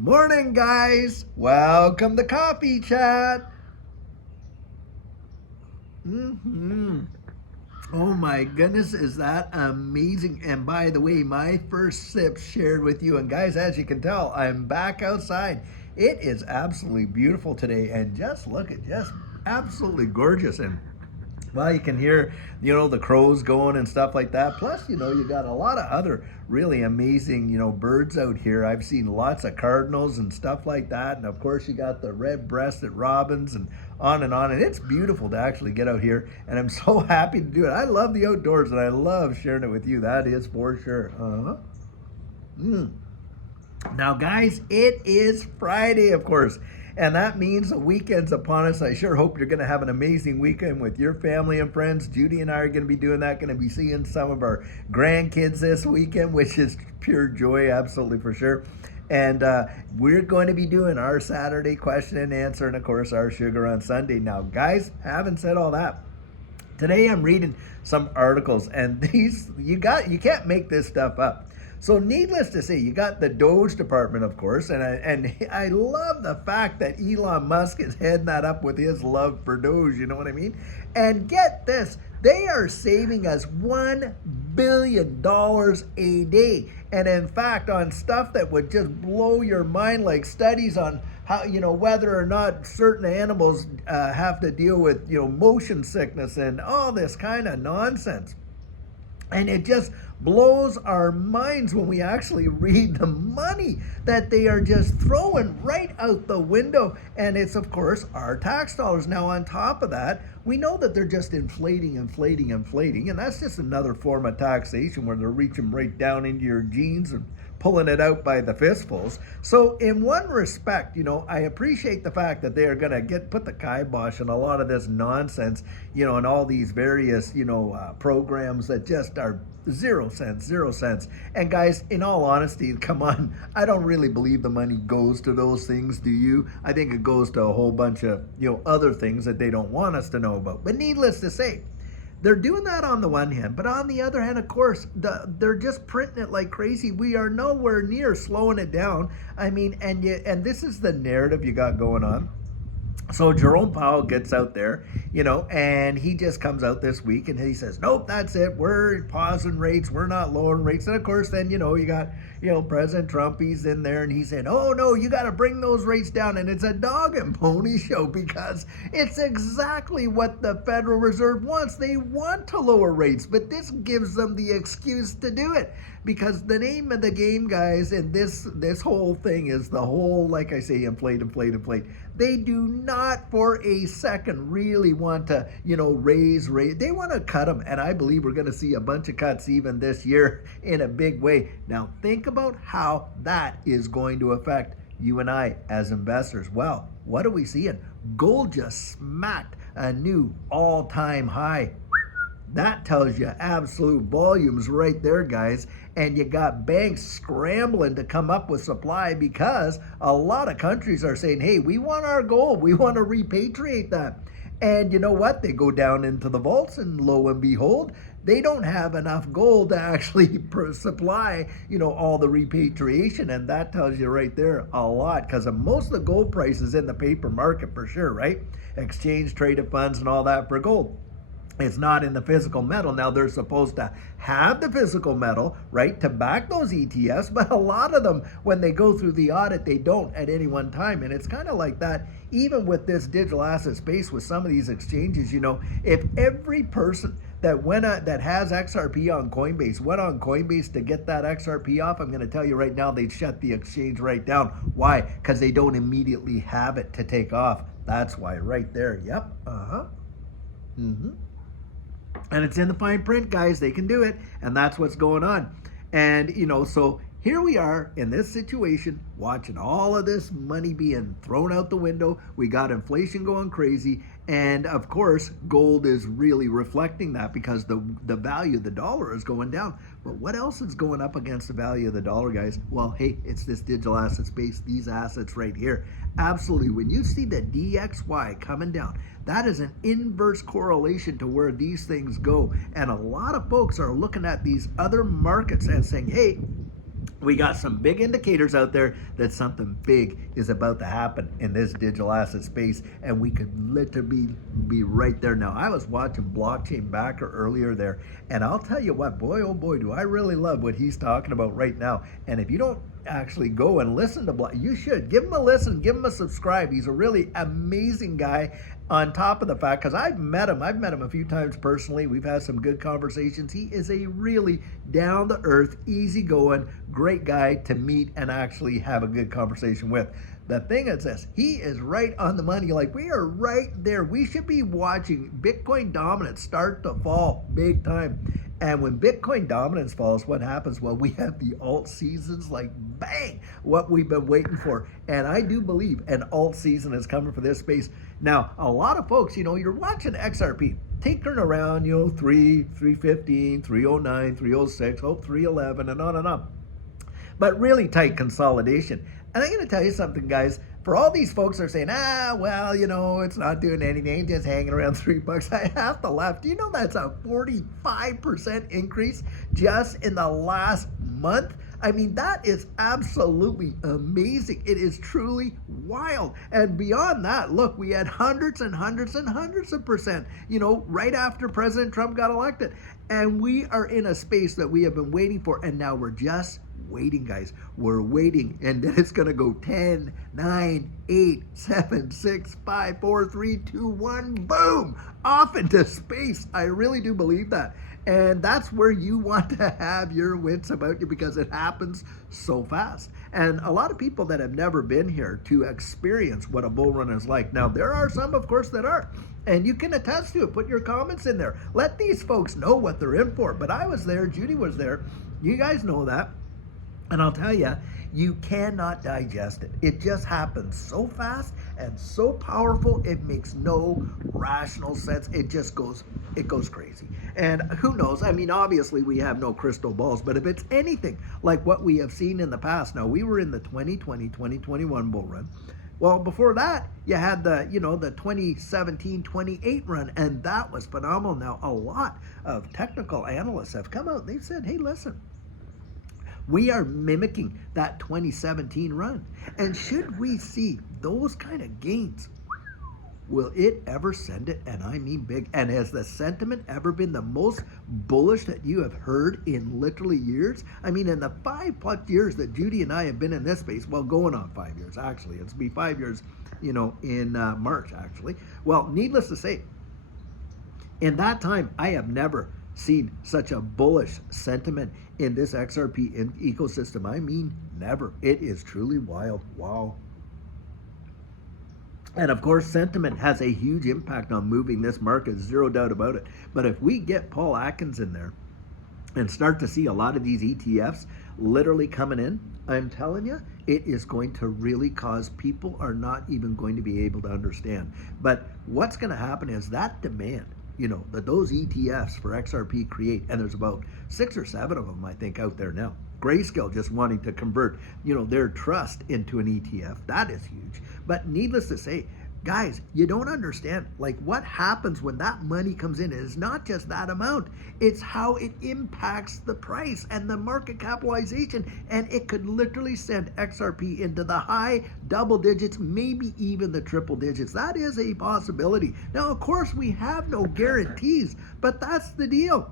Morning, guys. Welcome to Coffee Chat. Oh my goodness, is that amazing? And by the way, my first sip shared with you. And guys, as you can tell, I'm back outside. It is absolutely beautiful today. And just look at just absolutely gorgeous. And well, you can hear, the crows going and stuff like that. Plus, you got a lot of other really amazing, birds out here. I've seen lots of cardinals and stuff like that. And of course, you got the red-breasted robins and on and on. And it's beautiful to actually get out here. And I'm so happy to do it. I love the outdoors and I love sharing it with you. That is for sure. Now, guys, it is Friday, of course, and that means the weekend's upon us. I sure hope you're going to have an amazing weekend with your family and friends. Judy and I are going to be doing that, going to be seeing some of our grandkids this weekend, which is pure joy, absolutely for sure. And we're going to be doing our Saturday question and answer, and of course, our sugar on Sunday. Now, guys, having said all that, today I'm reading some articles, and you can't make this stuff up. So needless to say, you got the Doge department, of course, and I love the fact that Elon Musk is heading that up with his love for Doge, you know what I mean? And get this, they are saving us $1 billion a day. And in fact, on stuff that would just blow your mind, like studies on how, whether or not certain animals have to deal with, motion sickness and all this kind of nonsense. And it just blows our minds when we actually read the money that they are just throwing right out the window. And it's, of course, our tax dollars. Now, on top of that, we know that they're just inflating. And that's just another form of taxation where they're reaching right down into your jeans and pulling it out by the fistfuls. So in one respect, I appreciate the fact that they are going to put the kibosh on a lot of this nonsense, and all these various, programs that just are 0 cents. And guys, in all honesty, come on, I don't really believe the money goes to those things, do you? I think it goes to a whole bunch of, other things that they don't want us to know about. But needless to say, they're doing that on the one hand, but on the other hand, of course, they're just printing it like crazy. We are nowhere near slowing it down. I mean, and this is the narrative you got going on. So Jerome Powell gets out there, and he just comes out this week and he says, nope, that's it. We're pausing rates. We're not lowering rates. And of course, then, you got, President Trump, he's in there and he said, oh, no, you got to bring those rates down. And it's a dog and pony show because it's exactly what the Federal Reserve wants. They want to lower rates, but this gives them the excuse to do it. Because the name of the game, guys, and this whole thing is the whole, like I say, inflate. They do not for a second really want to, raise rate. They want to cut them. And I believe we're going to see a bunch of cuts even this year in a big way. Now, think about how that is going to affect you and I as investors. Well, what are we seeing? Gold just smacked a new all-time high. That tells you absolute volumes right there, guys. And you got banks scrambling to come up with supply because a lot of countries are saying, hey, we want our gold. We want to repatriate that. And you know what? They go down into the vaults and lo and behold, they don't have enough gold to actually supply, all the repatriation. And that tells you right there a lot because most of the gold prices in the paper market for sure, right? Exchange traded funds and all that for gold. It's not in the physical metal. Now, they're supposed to have the physical metal, right, to back those ETFs, but a lot of them, when they go through the audit, they don't at any one time. And it's kind of like that, even with this digital asset space, with some of these exchanges, if every person that has XRP on Coinbase went on Coinbase to get that XRP off, I'm going to tell you right now, they'd shut the exchange right down. Why? Because they don't immediately have it to take off. That's why right there. Yep. And it's in the fine print, guys. They can do it. And that's what's going on. And, so here we are in this situation, watching all of this money being thrown out the window. We got inflation going crazy. And, of course, gold is really reflecting that because the value of the dollar is going down. But what else is going up against the value of the dollar, guys? Well, hey, it's this digital asset space, these assets right here. Absolutely. When you see the DXY coming down, that is an inverse correlation to where these things go. And a lot of folks are looking at these other markets and saying, hey, We got some big indicators out there that something big is about to happen in this digital asset space, and we could literally be right there now. I was watching Blockchain Backer earlier there, and I'll tell you what, boy, oh boy, do I really love what he's talking about right now. And if you don't actually go and listen to you should give him a listen, give him a subscribe. He's a really amazing guy. On top of the fact, because I've met him a few times personally. We've had some good conversations. He is a really down to earth, easygoing, great guy to meet and actually have a good conversation with. The thing is this, he is right on the money. Like, we are right there. We should be watching Bitcoin dominance start to fall big time. And when Bitcoin dominance falls, what happens? Well, we have the alt seasons, like bang, what we've been waiting for. And I do believe an alt season is coming for this space. Now, a lot of folks, you're watching XRP, tinkering around, 315, 309, 306, 311, and on and on. But really tight consolidation. And I'm going to tell you something, guys. For all these folks that are saying, it's not doing anything, just hanging around $3, I have to laugh. Do you know that's a 45% increase just in the last month? I mean, that is absolutely amazing. It is truly wild. And beyond that, look, we had hundreds and hundreds and hundreds of percent, right after President Trump got elected. And we are in a space that we have been waiting for, and now we're just waiting, guys. We're waiting, and then it's going to go 10, 9, 8, 7, 6, 5, 4, 3, 2, 1, boom, off into space. I really do believe that. And that's where you want to have your wits about you, because it happens so fast. And a lot of people that have never been here to experience what a bull run is like. Now, there are some, of course, that are. And you can attest to it. Put your comments in there. Let these folks know what they're in for. But I was there. Judy was there. You guys know that. And I'll tell you, you cannot digest it. It just happens so fast and so powerful, it makes no rational sense. It goes crazy. And who knows? I mean, obviously we have no crystal balls, but if it's anything like what we have seen in the past, now we were in the 2020, 2021 bull run. Well, before that, you had the 2017, 28 run, and that was phenomenal. Now, a lot of technical analysts have come out and they've said, hey, listen, we are mimicking that 2017 run. And should we see those kind of gains, will it ever send it? And I mean big. And has the sentiment ever been the most bullish that you have heard in literally years? I mean, in the 5+ years that Judy and I have been in this space, well, going on 5 years, actually. It's be 5 years, in March, actually. Well, needless to say, in that time, I have never seen such a bullish sentiment in this XRP ecosystem. I mean, never. It is truly wild. Wow. And of course, sentiment has a huge impact on moving this market, zero doubt about it. But if we get Paul Atkins in there and start to see a lot of these ETFs literally coming in, I'm telling you, it is going to really cause people are not even going to be able to understand. But what's going to happen is that demand, that those ETFs for XRP create, and there's about 6 or 7 of them, I think, out there now. Grayscale just wanting to convert, their trust into an ETF. That is huge. But needless to say, guys, you don't understand, like, what happens when that money comes in. It is not just that amount. It's how it impacts the price and the market capitalization. And it could literally send XRP into the high double digits, maybe even the triple digits. That is a possibility. Now, of course, we have no guarantees, but that's the deal.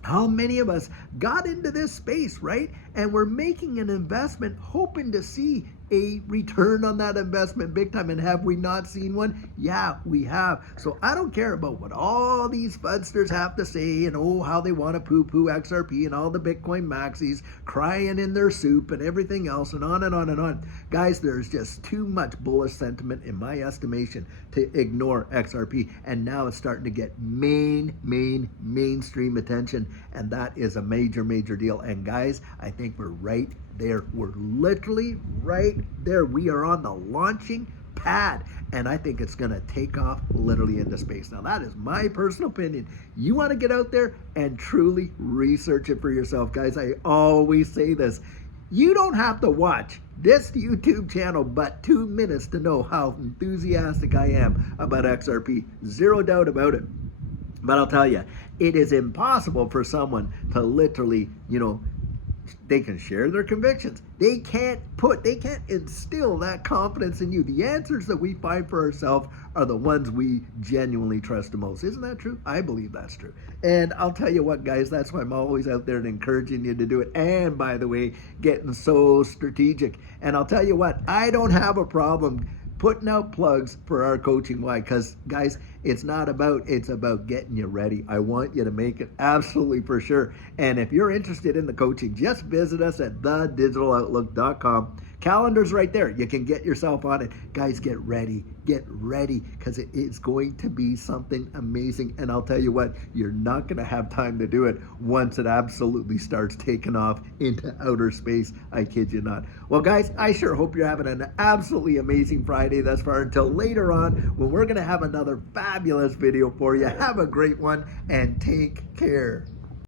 How many of us got into this space, right? And we're making an investment hoping to see a return on that investment big time. And have we not seen one? Yeah, we have. So I don't care about what all these fudsters have to say and how they want to poo-poo XRP and all the Bitcoin maxis crying in their soup and everything else and on and on and on. Guys, there's just too much bullish sentiment in my estimation to ignore XRP. And now it's starting to get mainstream attention. And that is a major deal. And guys, I think we're right there. We're literally right there. We are on the launching pad, and I think it's going to take off literally into space. Now, that is my personal opinion. You want to get out there and truly research it for yourself, guys. I always say this. You don't have to watch this YouTube channel but 2 minutes to know how enthusiastic I am about XRP. Zero doubt about it. But I'll tell you, it is impossible for someone to literally, they can share their convictions. They can't instill that confidence in you. The answers that we find for ourselves are the ones we genuinely trust the most. Isn't that true? I believe that's true. And I'll tell you what, guys, that's why I'm always out there and encouraging you to do it. And by the way, getting so strategic. And I'll tell you what, I don't have a problem putting out plugs for our coaching. Why? Because, guys, it's about getting you ready. I want you to make it absolutely for sure. And if you're interested in the coaching, just visit us at thedigitaloutlook.com. Calendar's right there. You can get yourself on it. Guys, get ready, because it is going to be something amazing. And I'll tell you what, you're not going to have time to do it once it absolutely starts taking off into outer space. I kid you not. Well, guys, I sure hope you're having an absolutely amazing Friday thus far, until later on when we're going to have another fabulous video for you. Have a great one and take care.